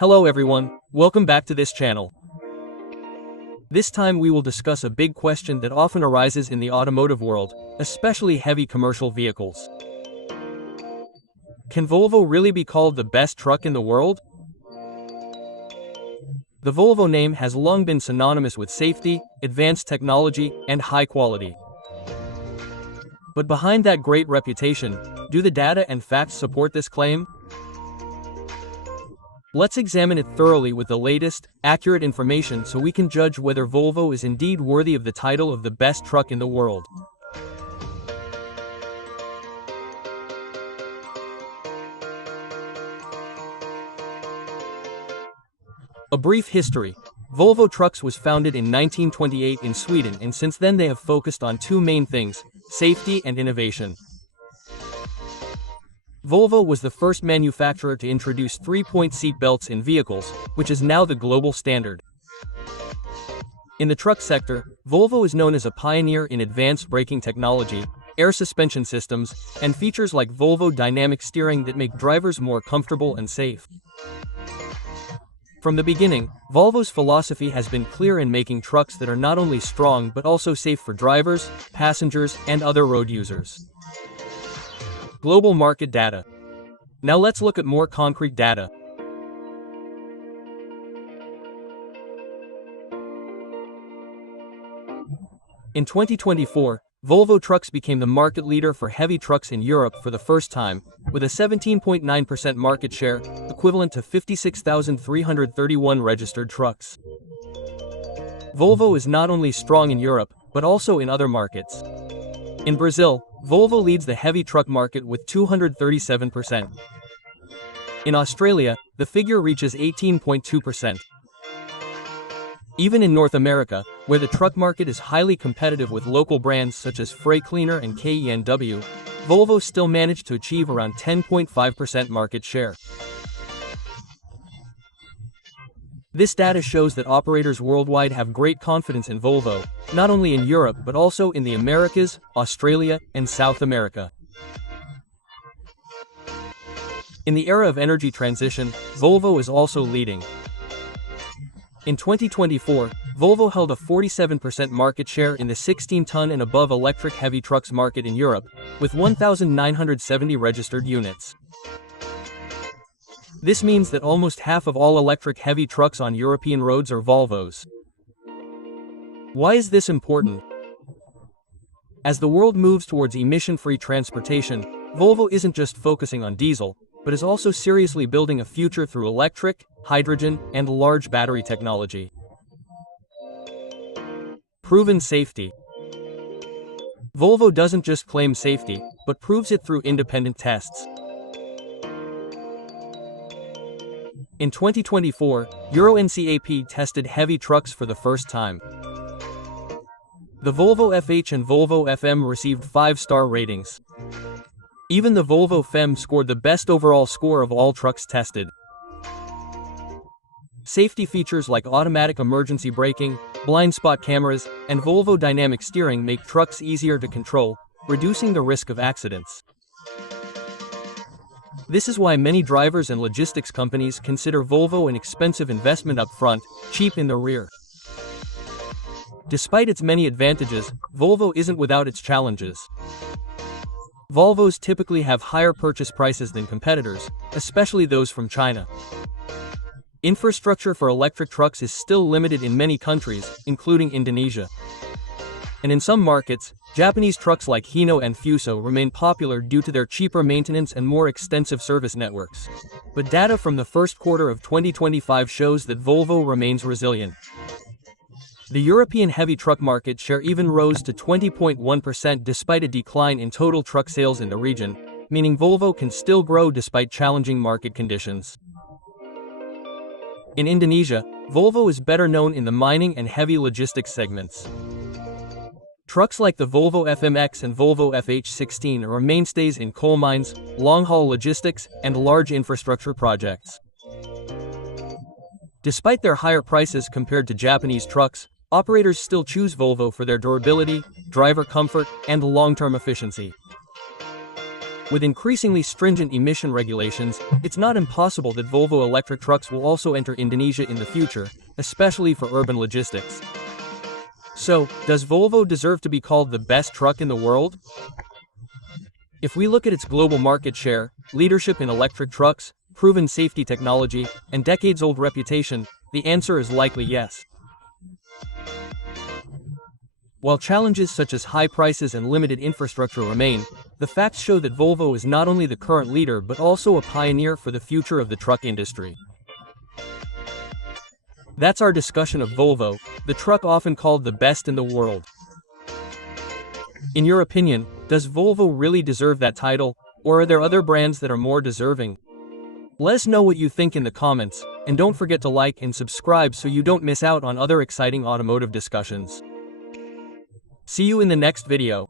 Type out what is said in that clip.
Hello everyone, welcome back to this channel. This time we will discuss a big question that often arises in the automotive world, especially heavy commercial vehicles. Can Volvo really be called the best truck in the world? The Volvo name has long been synonymous with safety, advanced technology, and high quality. But behind that great reputation, do the data and facts support this claim? Let's examine it thoroughly with the latest, accurate information so we can judge whether Volvo is indeed worthy of the title of the best truck in the world. A brief history. Volvo Trucks was founded in 1928 in Sweden, and since then they have focused on two main things: safety and innovation. Volvo was the first manufacturer to introduce three-point seat belts in vehicles, which is now the global standard. In the truck sector, Volvo is known as a pioneer in advanced braking technology, air suspension systems, and features like Volvo Dynamic Steering that make drivers more comfortable and safe. From the beginning, Volvo's philosophy has been clear in making trucks that are not only strong but also safe for drivers, passengers, and other road users. Global market data. Now let's look at more concrete data. In 2024, Volvo Trucks became the market leader for heavy trucks in Europe for the first time, with a 17.9% market share, equivalent to 56,331 registered trucks. Volvo is not only strong in Europe, but also in other markets. In Brazil, Volvo leads the heavy truck market with 237%. In Australia, the figure reaches 18.2%. Even in North America, where the truck market is highly competitive with local brands such as Freightliner and KENW, Volvo still managed to achieve around 10.5% market share. This data shows that operators worldwide have great confidence in Volvo, not only in Europe but also in the Americas, Australia, and South America. In the era of energy transition, Volvo is also leading. In 2024, Volvo held a 47% market share in the 16-ton and above electric heavy trucks market in Europe, with 1,970 registered units. This means that almost half of all electric heavy trucks on European roads are Volvos. Why is this important? As the world moves towards emission-free transportation, Volvo isn't just focusing on diesel, but is also seriously building a future through electric, hydrogen, and large battery technology. Proven safety. Volvo doesn't just claim safety, but proves it through independent tests. In 2024, Euro NCAP tested heavy trucks for the first time. The Volvo FH and Volvo FM received 5-star ratings. Even the Volvo FEM scored the best overall score of all trucks tested. Safety features like automatic emergency braking, blind spot cameras, and Volvo Dynamic Steering make trucks easier to control, reducing the risk of accidents. This is why many drivers and logistics companies consider Volvo an expensive investment up front, cheap in the rear. Despite its many advantages, Volvo isn't without its challenges. Volvos typically have higher purchase prices than competitors, especially those from China. Infrastructure for electric trucks is still limited in many countries, including Indonesia. And in some markets, Japanese trucks like Hino and Fuso remain popular due to their cheaper maintenance and more extensive service networks. But data from the first quarter of 2025 shows that Volvo remains resilient. The European heavy truck market share even rose to 20.1% despite a decline in total truck sales in the region, meaning Volvo can still grow despite challenging market conditions. In Indonesia, Volvo is better known in the mining and heavy logistics segments. Trucks like the Volvo FMX and Volvo FH16 are mainstays in coal mines, long-haul logistics, and large infrastructure projects. Despite their higher prices compared to Japanese trucks, operators still choose Volvo for their durability, driver comfort, and long-term efficiency. With increasingly stringent emission regulations, it's not impossible that Volvo electric trucks will also enter Indonesia in the future, especially for urban logistics. So, does Volvo deserve to be called the best truck in the world? If we look at its global market share, leadership in electric trucks, proven safety technology, and decades-old reputation, the answer is likely yes. While challenges such as high prices and limited infrastructure remain, the facts show that Volvo is not only the current leader but also a pioneer for the future of the truck industry. That's our discussion of Volvo, the truck often called the best in the world. In your opinion, does Volvo really deserve that title, or are there other brands that are more deserving? Let us know what you think in the comments, and don't forget to like and subscribe so you don't miss out on other exciting automotive discussions. See you in the next video.